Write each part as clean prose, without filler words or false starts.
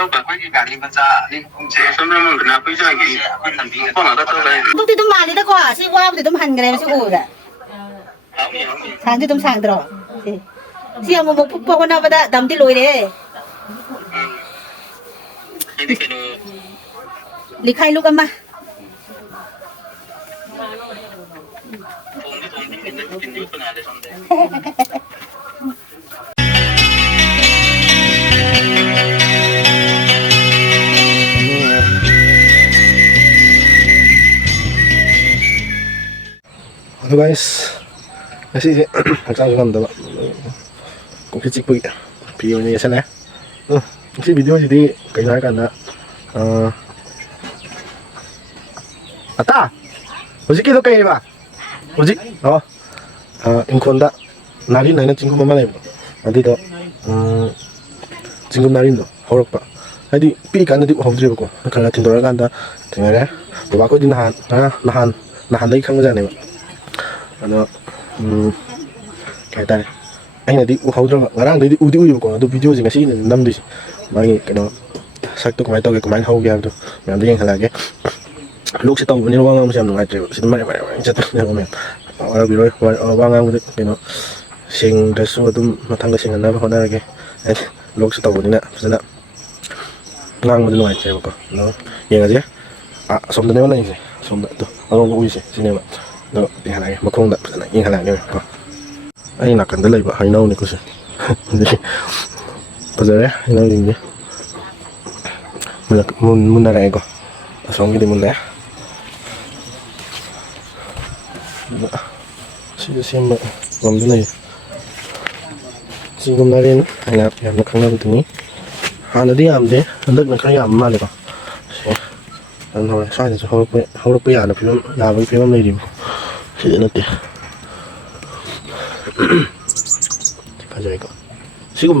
Bukti itu mali dah kok, si wah bukti itu hanggre masih udah. Sang itu sang terus. Si yang mau pokok apa dah dam ti loy deh. Likai lu kan mah. Halo guys, masih hanggang ganda ba? Kung kicik po videonya ya sana. Kasi video jadi kailangan ka na ata. Uji kilo kayo ba? Uji. Oh. Inkonda narin na chingum mama na. Adi to chingum narin do horok pa. Adi pi kan di hawdre ko. Nakala tindora kan da tingare. Baba ko din nahan lagi khang ja ne ba. Ano kaya tayo ay na di uhawdra ngarang di udi ko do video jing kasi nam di magi kano sakto kumay tawag kumain haw gyab do nam di yang halage lok si taw ni wang mo siya nung atre si mare chat na ko men ora biro wang ang kano sing dasu dum matang sing na ba na ge lok si taw ni na sana ngang mo nung atre ko no yang aja som da ne wala ni som da to ang ko uyi sini ba no di halage makong da sana yang halage ko ay nakanda lay ba hainaw ni ko siya pazare hainaw din niya muna rin ko asong gini muna siya mamdo na yun sigum na rin hanap yan nakang namin ito hana di amde handag nakang yam mali ko ano sa akin sa hawak pa yan yabang pinam na yun siya natin pazare ko sigum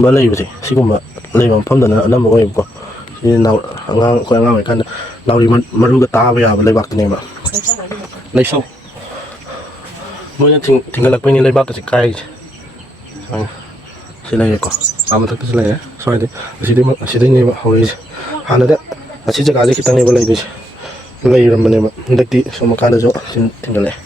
ba lay ba siya sigum ba lay bang pam na alam mo ko yun ko nào ngang coi ngang này kan nào đi mà rú cái ta bây giờ lấy bạc này mà lấy sâu mỗi lần thình cái lạc bên này lấy bạc cái cay sẽ lấy có mà thật sẽ lấy xoay đi sẽ đi này mà hồi hà nó đấy chỉ cho cái gì kita này lấy đi lấy làm này mà đặc đi xong mà cái đó thình cái này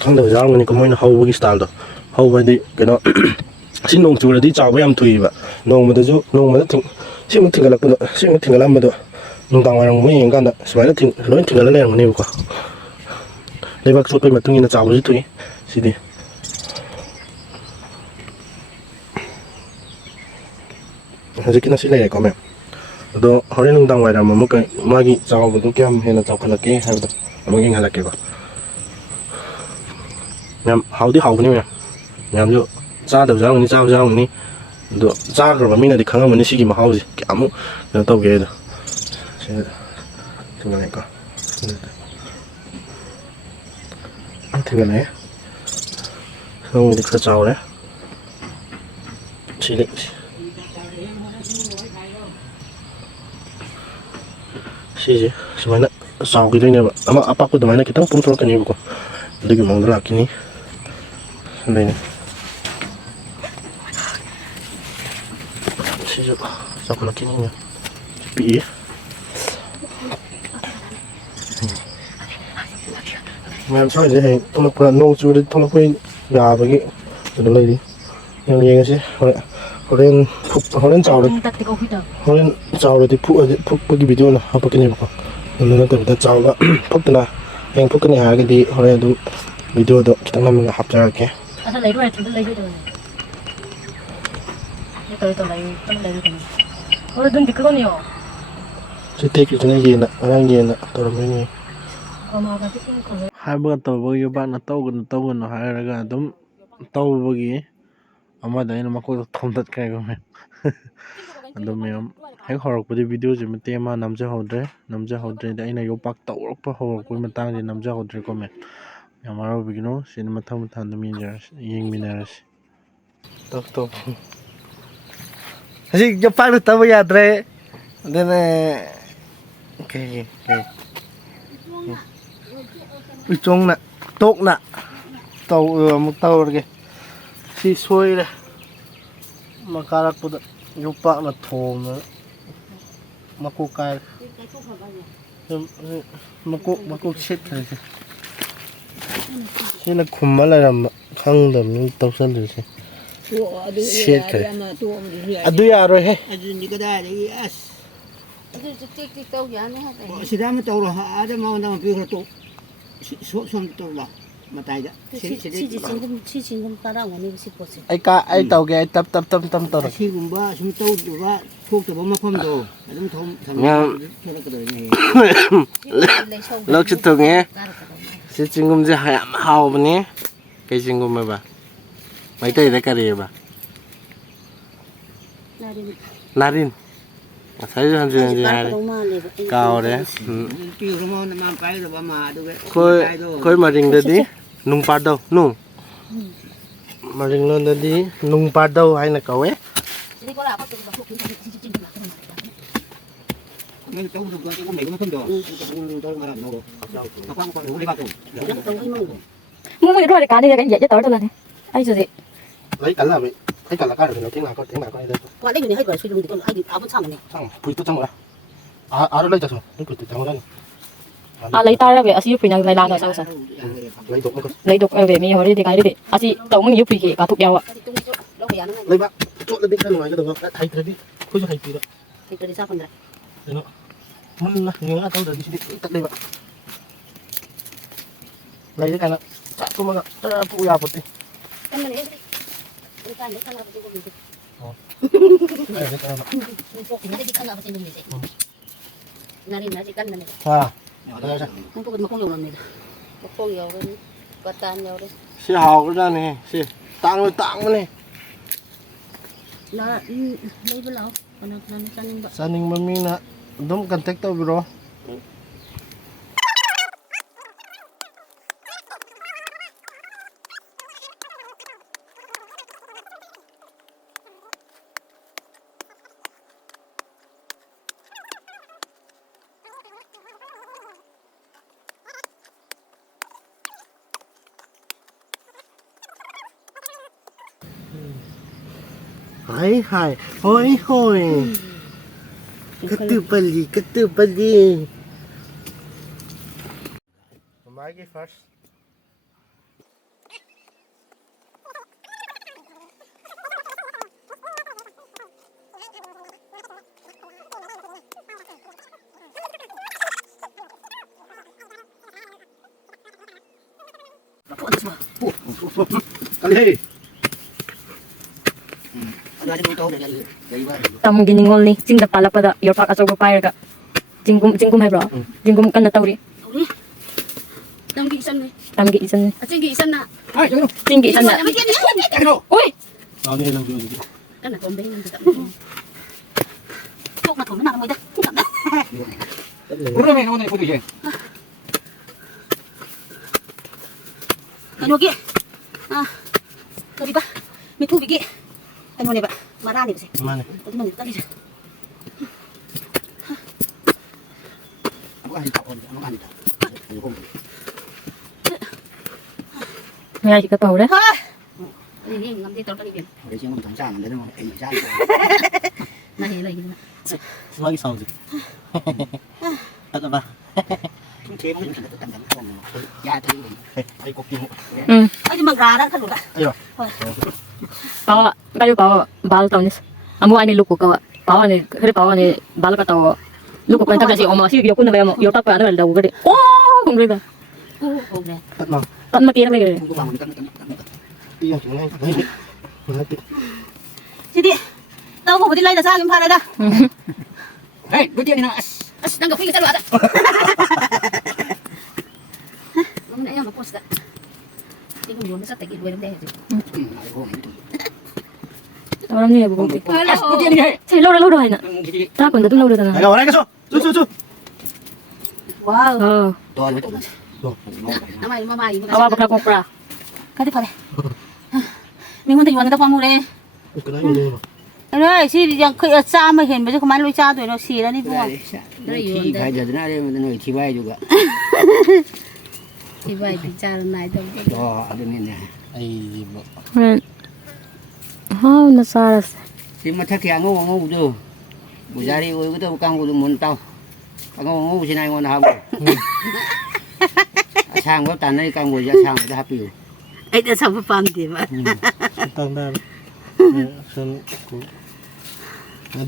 không được giao người có mấy hầu cái style đó hầu vậy đi cái nó xin nông chủ là đi chào với em tùy vậy nông mà tôi nông mà nó thình xin mình thình cái là xin mình thình cái làm mà đó nông tàng ngoài nông mấy những cái đó phải là thình lối thình cái là lên mà nhiều quá đây bác số tôi mà tôi nghĩ là chào với tùy xin đi cái nó sẽ này có mẹ đó họ đến nông tàng ngoài là mà một cái mai chào với tôi kem hay là chào cái là cái hay là một cái hay là cái quoi nhằm hậu tí hậu cái này nhằm cho ra đầu ra mình được ra rồi mà mình là đi kháng mình đi mà hậu gì cảm nó tao ghê rồi thì này có thì cái này không được sao đấy chỉ định gì semuanya sao cái này mà apa aku temannya kita pun terus kan ibu kok jadi gimana lagi nih ini sih aku lagi nih pi mà sao vậy thì tôi là quan nô chú đi tôi là quên gà với cái đồ này đi nhưng gì chứ họ lên chào rồi thì phụ cái video này họ cái này không nên tôi đã chào là phụ cái này anh phụ cái này hai cái đi họ lên đúng video đó kita làm là học ra cái lấy rồi chúng ta lấy cái đồ này tôi lấy cái này ôi đừng bị cái con nhiều chứ tiếc cái này gì nè đang gì nè tôi làm cái gì hai bữa tàu với bạn là tàu gần nó hai là cái đúng tàu với ama đấy nó mà có thông tất cái của mình đúng không hãy học cái video gì mình tema nằm cho hậu đấy đấy này có bác tàu rất học cái mình tăng thì nằm cho hậu đấy của mình nhà mà rồi begini xin mà thông thằng mình giờ yên mình là tốt Así yo pago estaba ya atrás de que uy chong nè tokna tau muk tau lagi si soi le makarak pada yupak na thom na maku kai maku shit le si na khumma la ram khang dam ni tau san le si shit kai adu ya ro he Niก็ได้เลยอัส Tik tau ya ne ha. สิได้มาตัวละอาจจะมาวันนั้นพี่เขาตัวส่วนตัวละมาตายจ้ะ Chi chin kum tarang ni si pose. ai tau ge ai tap tap tau ที่กุมบ้าชุมโตอยู่ว่าพวกจะบ่มาพร้อมโตต้องทำเท่านั้นก็ได้นี่ lok chu tu nge si chingum je hao bani ke chingum ba mai tai da kare ba narin sai han je hai cao đấy พี่เขามาไปหรือว่ามาดูกัน khoi mà ring da di nung par đâu nung mà ring lon da di nung par đâu hay là cậu ấy นี่เจ้าทุกคนก็ไม่ก็มาพร้อมโตต้องมาโตเอาความความรู้ได้บ้างตัว Mua mấy cái cá này cái gì chứ tới đâu là thế? Ai rồi gì? lấy cắn là vậy lấy cắn là cái được tiếng nào có đây Qua đây người hay gọi suy lùng thì con hay áo bút xong này. chẳng bụi tôi chẳng rồi à lấy cho rồi nó bụi tôi chẳng rồi À lấy tay ra về, asi phải lấy làm rồi sao sao? lấy đục nó Lấy đục về mi hồi đi cái đi, asi tổng mình phải cả thuốc nhau ạ. lấy bác chỗ lên đỉnh ra ngoài cho được không thay cái đi khôi cho thay gì đó Thì tôi đi sao con rồi. thế nó mình là nhớ tao được đi tắt đây bạn lấy cái này là chắc cũng mà phụ già một đi Con này đi. Đi cái này con nào cũng được. đây cái này Nó đi con nào cũng được. Nari nari kan nari. à nhỏ đây ra Không có không dùng làm này. Không dùng cái quạt tan nhau đấy. si hao cái ra này si tang này Nó lấy với lão. Còn nó chăn bận. saning mami na dum contact tau bro hai hoi ketupali Maggie first kali ada di tahu dari ba Tầm cái ngôn đi, chính là phải là phải your part as a fire cả. Chính cũng hay bro, chính cũng cần là tàu đi. Đang bị sân này. Tầm cái sân, Trên bị sân à. chính cái sân là. Ôi, đó đi làm gì Cái này còn bên này tận. Thuốc mà thổi nó nào mới được. Không cảm Udah main onek putih. Cái nô kia. À. Thôi đi ba. Mình thu vị kia. Cái nô này bạn. Mà ra này gì? mana Tadi mình tadi. Aku ahli tak on, aku ahli tak. Aku kom. nghe chị cái tàu đấy. Thôi. Đi ngắm đi tao đi biển. Để xem con thằng sang đấy nó ấy ra. Này này. lagi sau gì thật ba Chúng chế nó được tầm tầm không. Ya thấy rồi. ai có tiền Ừ, Ai mà ra đó thật rồi. ai rồi bawa, kayo bawa, bal tàu nis. Amo ani luko kawa, bawa ni, kaya bawa ni bal ka tàu. Luko ko taga si oma, si yo ko na ba mo, yo tak pa ano daw gadi. Oh, kung gada. Ok. thật mà Tan matira lagi. Aku bangun kan. tiền chúng này này Chị đi. Tao có đi lấy là sao em pha đây đó. Hei, gue dia ni nak. Đang gặp phi cái đó. Hôm nay mà post đó. Thì cũng muốn nó sắp tới cái đuôi nó đen rồi. Tao làm gì bụng thì. Gue dia ni hei. Thì lâu rồi nè. Ta còn lâu rồi nè. này cái số chú Wow. Ờ, Tuan betul. Namai mamai. awa bakla compra. Cái đi phải đây. Mình muốn tình hoàn người ta qua mua đây. cái này nhiều Rồi, xí rằng khi ở xa mà hiện bây giờ không ai lôi cha tuổi nó xì ra đi đúng không? Đây khai giờ nó đây mà người thi bay juga. ที่ไว้พิจารณาตรงนี้ บ่อันนี้เนี่ย ไอ้บ่ How nasaras. thì mà thắc kia ngô ngô chứ buổi ra đi ôi cái tao căng của muốn tao ngô ngô trên này ngon nào sang có tàn đây căng buổi ra sang người ta happy ไอ้เดี๋ยวสับปามดีมั้ย ต้องได้ฉันกู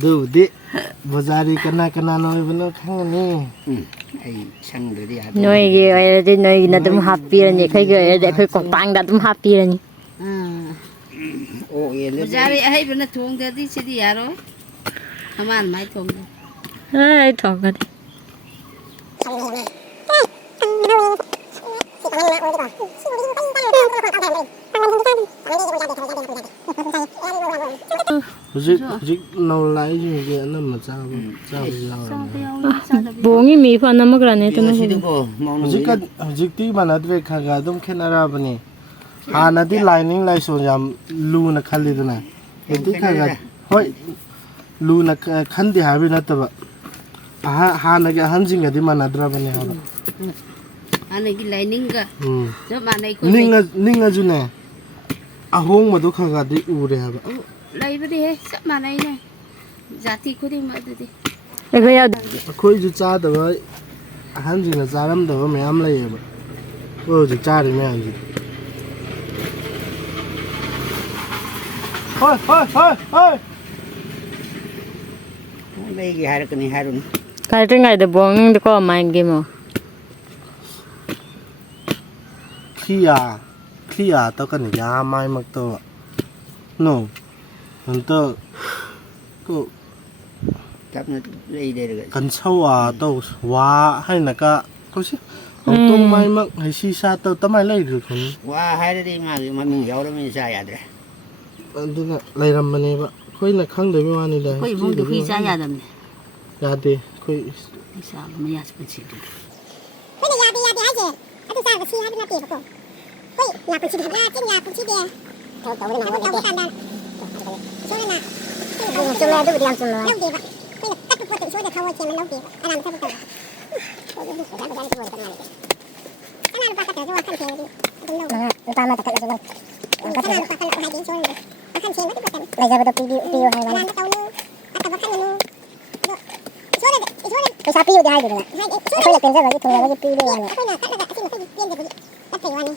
ดูดิบจารีกันนะน้อยเป็นข้างนี้ ai sang rồi đi Noi gi ay de noi na dum happy ni khai ge de khai ko tang da dum happy ni. โอ้ยเลย จารีให้เป็นทวงเดี๋ยวที่สิดียารอทำมันไม่ทวง Ay thong ka. Hujik nấu lại gì vậy nó mà sao gì Bongi mi fa na magra ne to tôi na. xin cô mong hujik tí mà nó về khá gà đông khen ara bani nó tí lining lại số jam lu na khali đó này tí khá gà hoi lu na khăn thì hai bên nó tập nó cái hắn gì cái mà nó dra bani ha อันนี้กินไรนิ่งก็จะมาในคน ninga ju ne ahong ma do khá gà tí u re ha ba ไรไปดิจะมาในเนี่ยจาติคุดีมาดูดิ Ay kaya khoi ju cha da ba han ji na cha ram da ba me am lai ba o ju cha ri me an ji hoi đây cái hai cái này hai rồi kai tring ai de bong de ko mai ge mo. clear to kan ya mai mak to no han to ko chấp nó đây đây rồi kan chau to wa hai na ka ko si tong mai mak hai si sa to ta mai lai ru kan qua hai đứa đi mà mình giàu đó mình sai à đấy an du ga lai ram mane ba khoi na khang de me wa ni da คุยมุ่งดูพี่ชายยาดำเนี่ย ya de khoi พี่สาวไม่อยากเป็นสิ่งที่ Ôi là nhà bia bia gì? Ở tôi sao mà chi hai bên là tiền của cô. Ôi, nhà của chị Việt Nam, trên nhà của chị bia. Đâu đâu đây nào đâu đâu đâu. Số này nè. Chúng là đâu đi làm chúng là. Đâu đi vậy? Ôi là tất cả tự số để thâu tiền mình đâu đi. Anh làm sao bây giờ? Ôi đi phải làm cái gì vậy? Cái này ba cái tự số khăn tiền đi. Đừng đâu. Người ta mà tự là cái này ba cái là hai tiếng số này. Khăn tiền nó tiếp tục. Bây giờ bắt đầu piu hay là. Làm cái tàu nữa. Bắt đầu khăn nữa. Số này cái sao piu đi hai được rồi. Tôi là tiền rất là cái thùng là cái piu đi rồi. Tôi là cái là cái gì mà cái tiền được. Bắt phải vào này.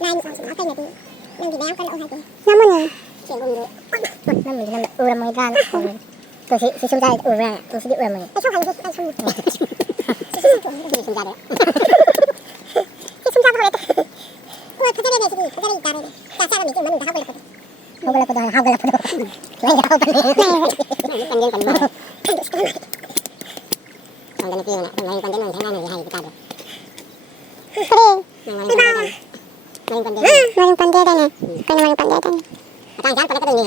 Này nó cái này đi. Mình đi béo cái lỗ hai tiếng. Năm mươi nghìn. Chuyện buồn rồi. Năm mươi nghìn ura mấy gan. Tôi sẽ xung ra ura. Tôi sẽ đi ura mấy. Cái số hành gì? Cái số. Cái xung ra đấy. Cái xung ra bao nhiêu? Ôi cái này này gì? Cái này cái này. Tại sao mình chỉ mình học cái này? Học cái này học cái này. Lấy học cái này. Này cần gì cần gì. Còn cái này kia nè, còn đây còn đến mình thấy này hay cái ta được. Đi. Đi ba. Mình còn đây nè. Cái này mình còn đây đây. Tại sao còn cái gì?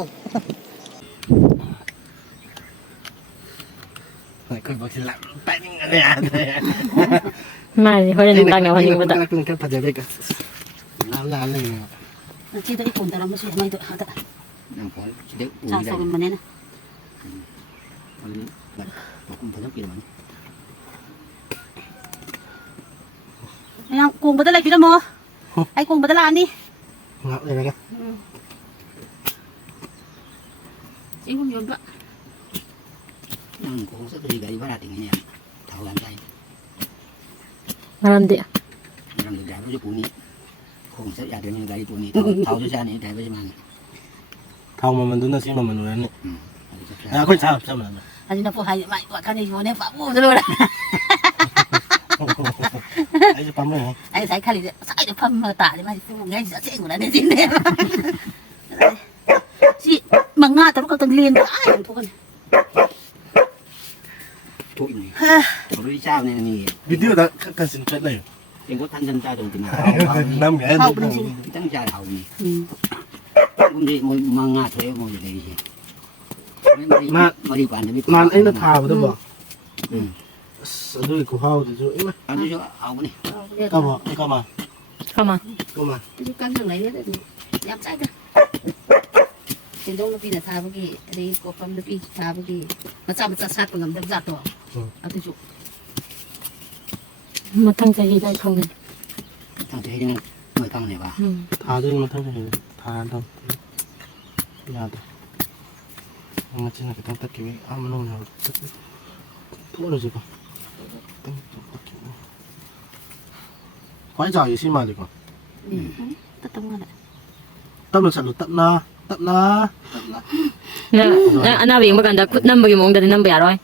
Này coi bác sĩ làm tại những cái này. Mai ho ni tang na ho ni ba ta. Cái cái phải để cái. Làm này. ที่ตัวไอ้คนแต่เราไม่ช่วยไม่ตัวเขาแต่ làm khó chỉ đấy ชาส่งมันเนี่ยนะ cũng phải kiểu mà ไอ้กุ้งบัตรอะไรพี่ละโมไอ้กุ้งบัตรลานดิ Ngạo đây này. ไอ้กุ้งยนต์ปะ cũng rất là gầy bắt tình này thầu làm tay Maram dia. làm được đại với phụ nữ không sẽ ra được như gầy phụ nữ thầu cho cha này đại với mang Thau mà mình nó xin mà mình nói này. À coi sao mà. อันนี้นะพวกไฮไม่กว่ากันอยู่เนี่ยฝั่งมูจะรู้ละ Ấy cho bấm này. ไอ้สายคาลิเนี่ยสายเดี๋ยวพัมมาตาเนี่ยมันไงจะเจ๊งกว่านั้นจริงเนี่ยสิมังงะแต่ลูกก็ต้องเรียนได้ทุกคน thôi này rồi đi sao này nè Video đã cần xin phép này. em có thanh danh cha đầu thì nào Năm cái. thanh cha đầu này cũng đi mang ngà thuê ngồi ở đây gì mà đi quản thì Nan ấy nó thào mà tôi bảo. Rồi của hao thì rồi mà. anh đi chỗ hậu này Cơ mà, cơ mà. Come on. Cơ mà. cái căn thằng này đấy nhắm trái cơ trên đó nó bị là thà với cái đây có phẩm nó bị thà với cái mà sao mà sát vào ngầm đâm giặt rồi à tôi chụp Matang sa hidai khong. ตั้งใจให้หน่วยฟังเลยว่า 다들 못하게 다도 야도 엄마 진짜 그냥 딱 기회 아무나 그냥 떨어져 봐 과자 이시 말이고 땀을 잘로 땀나 naวิ่งมากันแต่นั่นบ่กี่โมงแต่นั่นบ่อยากร้อย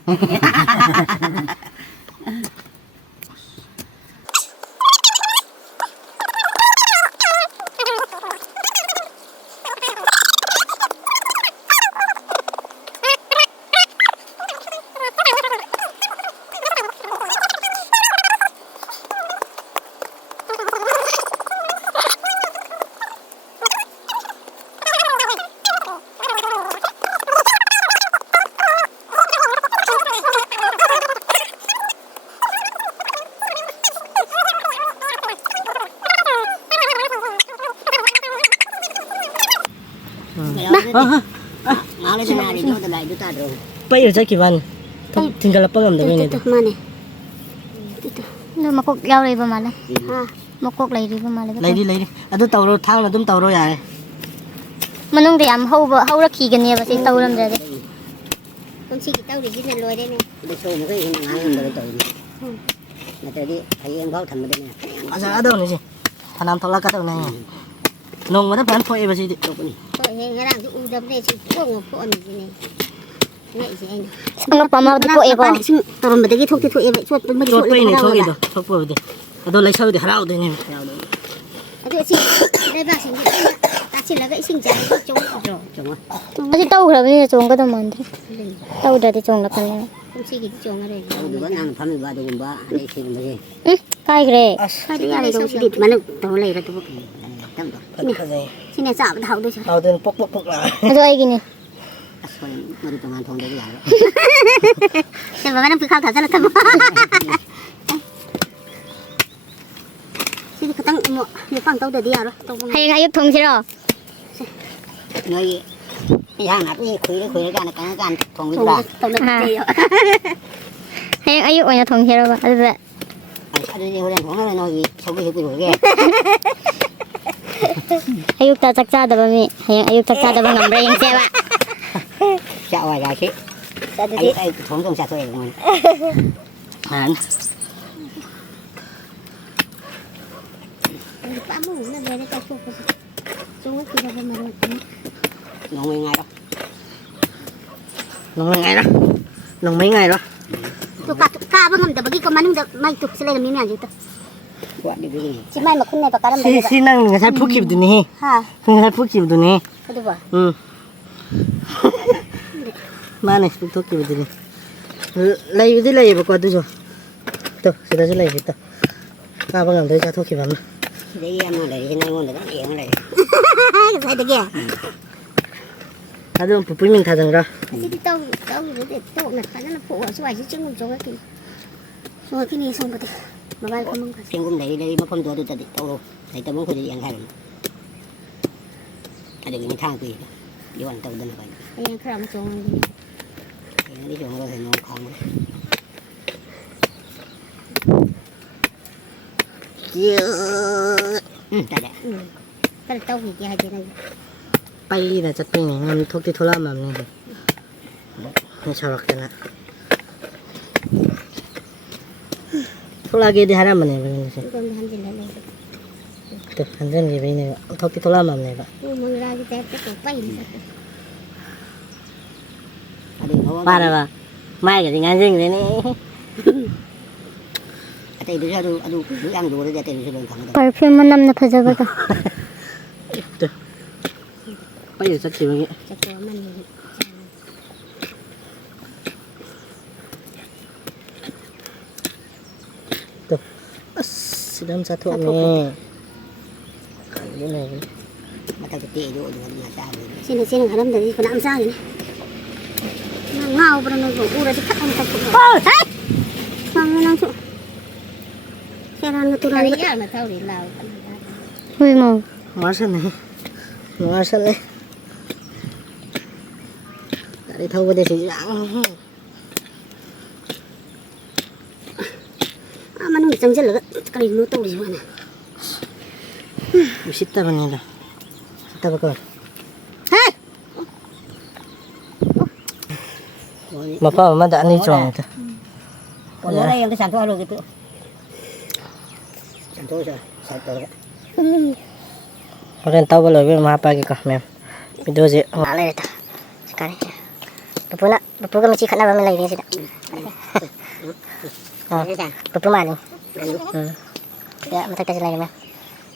Mau lên nào để cho tụi lại chúng ta rồi. Bây giờ chắc kiban tinggal apa ngam dami ni? Mana? Nó mà cục dao đây vào mà đây. Một cục lấy đi vào mà đây. Lấy đi. Ado tàu rồi thang là tụm tàu rồi à? Mà nung thì hâu ra khí gần nhà và sẽ tàu làm gì đấy. Con chỉ cái tàu để dính lên lôi đây nè. Để xô một cái hình ngang rồi tụi đi. Mà tụi đi thấy em gót thành một đây nè. Asa ado ni si. Tanam tolak kata ni. Nong mana plan foi ba si di. Thôi nghe làm cái u đâm này chỉ cuồng một cuộn gì này. Này gì anh. Ano pa mau di po e ko? Tao mà cái thuốc thì thuốc em vậy chuột mới Chuột ni thuốc itu. Thuốc po di. Ado lai sau di harau di ni. Cái gì? Đây bác sinh ta chỉ là cái sinh trái chống rồi. Chống Cái tàu là bây giờ chống cái tàu mòn thế. Tàu ra thì chống là cái này. Không chỉ cái chống ở đây. bữa nào phải mình vào được ba đây xin cái gì. Cái kìa. Cái này đâu chỉ mà nó tàu này là tụi tâm rồi. Xin này xạo thầu đây chứ. Tàu den pok la. Rồi cái này. Mà đi tông ăn thong đấy vậy. Thế mà nó cứ khao thả ra là thầm. Xin cái tăng một nhiều phẳng tàu được đi à rồi. Hay ngay giúp thông chứ rồi. Người nhà nát đi khuy cái thong với bà. Tàu được đi rồi. Hay ngay giúp anh thông chứ rồi. Anh đi hồi đêm không nói gì, sao bây giờ tôi rồi Ayuk ta caksa dah bami. Ayuk caksa dah bang ambil yang siapa. Chào ai ra chứ. Ai thốn trong xa thôi rồi. Hẳn. Kamu nak beri tak cukup. Cuma tidak bermain. Nong mấy ngày đâu. Nong mấy ngày đó. Tu ka bang am dah bagi kau mana dah mai tu selain mimi aja tu. Buat di begini. Si mai makun ni perkara Si si nang ngasal pukib du ni. Ha. Ngasal pukib du ni. Itu ba. Mana pukib du ni. Lay ba ko du jo. To sida sila kita. Ka bang am dai sa pukib am. Đấy em mà lấy này ngon đấy em này. Saya tu dia. Ado pupui min thadang ra. Si tahu dia tu nak kan nak buat suai si cengum jauh lagi. Suai kini song betul. Babai kamu kan. Xem cũng đấy mà khôngตัวđược tao đâu. Thấy tao muốn khơi đi ăn hay. Ada những thang gì. Đi ăn tao đơn là vậy. Yang keram jauh lagi. Đi chỗ rồi thì nó không. Tại đấy. Kalau tahu ni dia aja lagi. ไปลีน่ะจะเป็นงานทุกที่ทุลามันนี่นี่ชาวรักกันนะทุลาเกดีหารามันนี่เป็นไงสิ Bukan bahan jelas lagi. ตัวอันเรื่องนี้เป็นไงทุกที่ทุลามันนี่ปะ Mengira kita tu pai ni. Ada yang bawa. ป้าละปะไม่กับงานจริงเลยนี่ Ada itu aduh yang dulu dia tadi sudah kamu. Perfume mana nak pejabat tu? ตัวไปอยู่สักทีเมื่อกี้ Cakap mana ni? ตัวสีดำสะท้อนนี่นี่ไง Mata gede itu dengan nyata. Sini kadang dari kena amsal ni. Ngau pernah nak urat dekat angkat. Oh, hai. Mang langsung. Sekarang keturunan dia nak tahu di laut. Hui mau. มาสันนี่มาสันเลยได้เท่ากันได้สิอย่าง Mana ni jangan jelek. Kali nu tahu di mana. 씻다보니다. 씻다볼 걸. Bapak mama tak ni cong itu. Kalau yang itu satu alo gitu. Satu satu. Orang tahu boleh mama apa gitu mem. Itu sih. Malah itu. Sekali. Bapak kan mesti kena bami lagi sudah. Bapak mana? Ya, mata kasih lagi mem.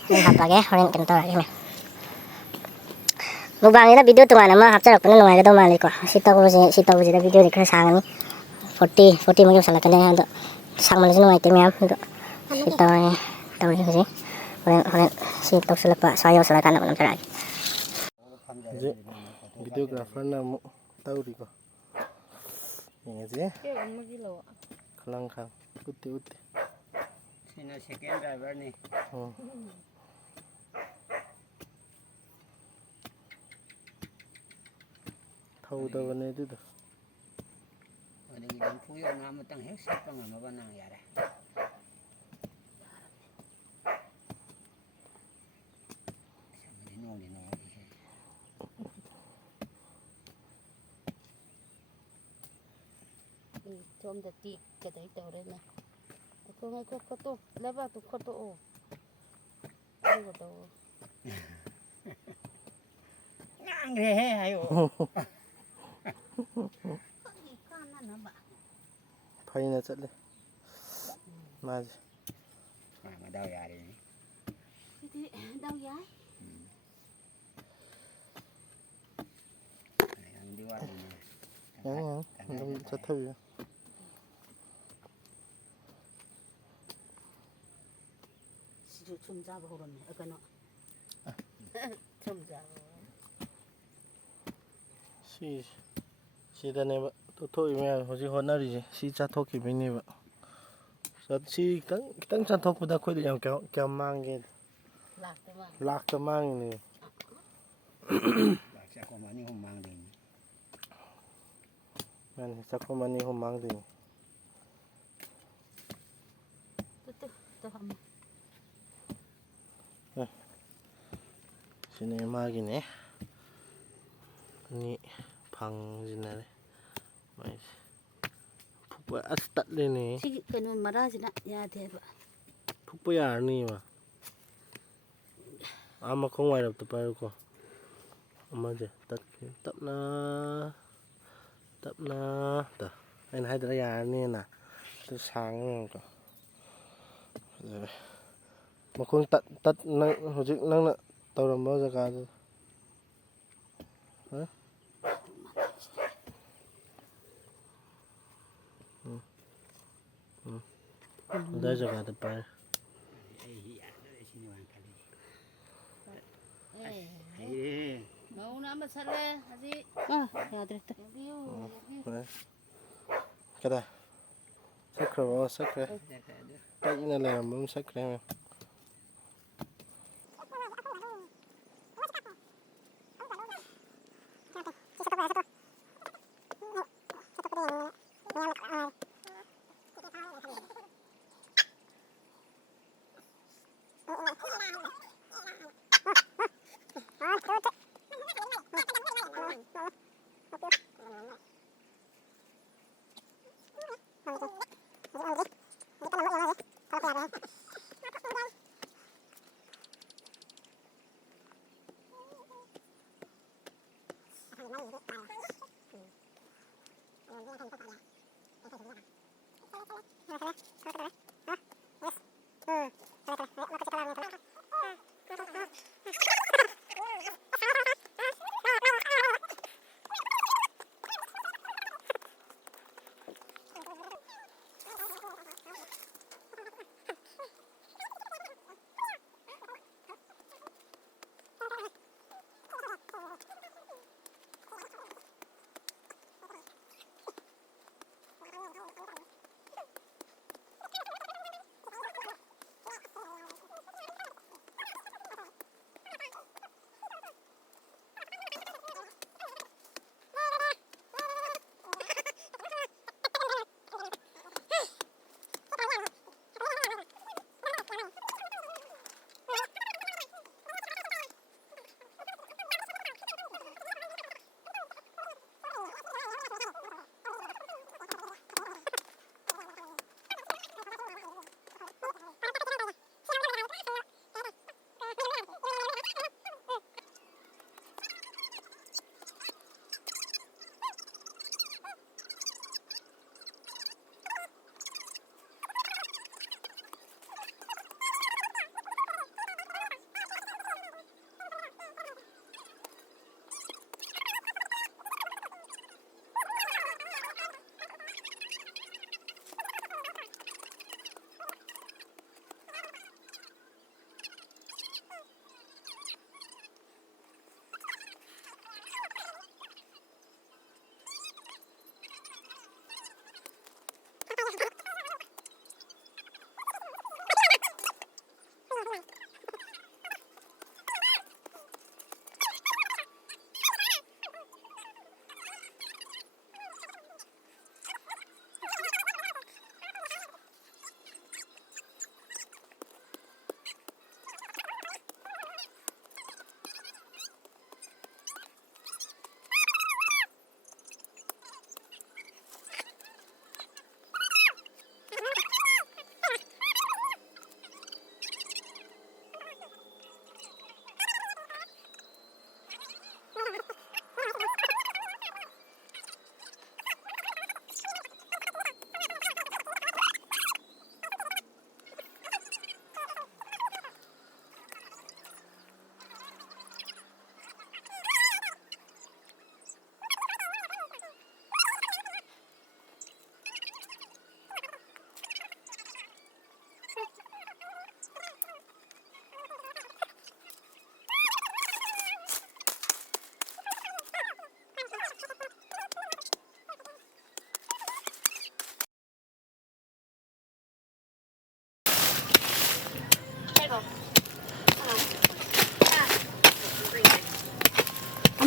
Ini apa ya? Orang kental lagi mem. Mukbang itu video tuh mana mah haftar aku nunggu itu malah kok. Sita aku jadi video di kesangan 40 mungkin salah kena untuk sang malah nunggu itu mem untuk sita tahu sih. Orang sita selepas saya silakan apa namanya lagi. Jadi videographer namu tahu di kok. Ini sih. Kelangkang. Uti. Sini second driver nih. Tahu dah mana itu tuh. Ada yang puyo nama tang hek siapa nama banang ya deh. Sama dino. Chôm được chị cái đấy tàu đây này. Tôi ngay có tô, lấy vào tôi có tô. Đây là tô. Ngang thế hay ô. Phay na chatle. Mas. Mà đau ya đi. Thì đau giái. Anh đi qua đi. Yang nam chathabi. 좀 잡아오겠네. 어거너. 좀 잡아. Sida ba to thôi me hoji honari ji si cha thok ki bini ba sa si kitang cha thok da khoi de yang kya mang ge lak ta mang ni Sẽ có mà nhưng không mang đi. man sa ko mani ho mang de 또 한 번. sini ma gi ne ni phang ji na le mai phukpa astat le ni 시 그는 말하지나 야 대봐. phukpa yar ni ma ama không ngoài được tập ko ama je tập na ta anh hai đứa yar ni na từ sáng ko rồi mà không tắt năng hồi trước năng là tàu làm bao giờ cả rồi hả ở đây giờ cả tập bài 너무 남아 살래 하지. 야 됐다. đấy cái đây sắc rồi sắc rồi cái này là muốn sắc rồi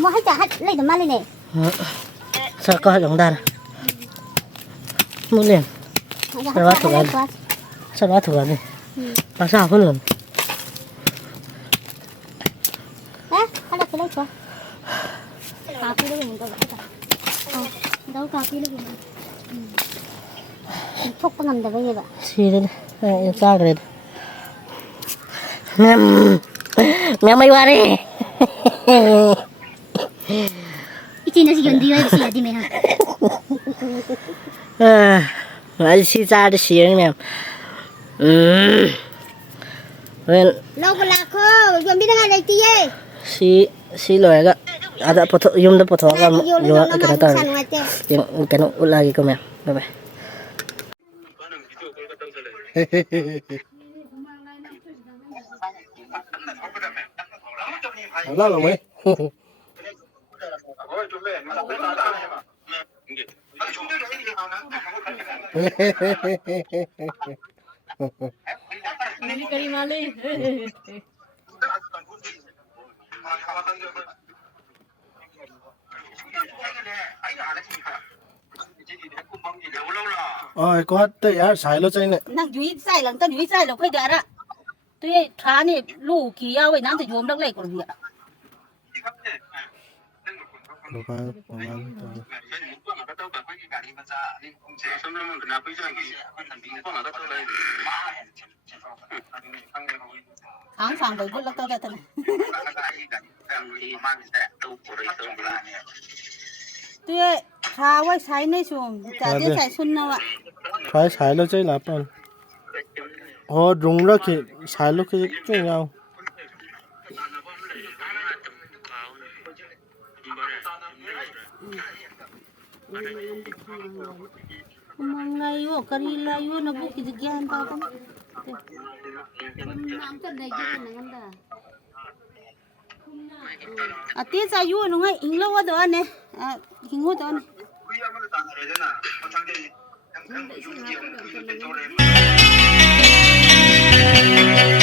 뭐 할자 레이도 말리네. Sao có giống đàn muốn liền sau đó thử ăn đi và sao hơn lần 에? 하나 더 넣어. 카피를 먹어. 너 카피를 먹어. 폭풍한다 왜 이래? xì lên em sao rồi mẹ mày qua đi 이제 너 지금 어디 가서 해야 돼 매하. nói xì ra để xì anh em nên 너블라코 좀 비나가 냈지에. xì lồi cái ada foto yum da foto kan yo cái đó yang cái nó lagi kau mem bye bye Đó là mấy. Kali mali. ôi có tới giá xài lô chơi này nang duy sai lang tan duy sai lo kai da ra tuy thá ni lu ki ya wei nang te yom dak lai ko ri đồ ăn ang sang bai bul lak ta da tan tuy thá wei sai nei sum ta de sai sun na wa phải xài lô chơi là bạn ô rung đó kì xài lô cái chơi nhau mang lai yo kari lai yo na bu ki gyan ta tan ati sa yu no ngai ing lo wa do ne hingu do ne Thank you.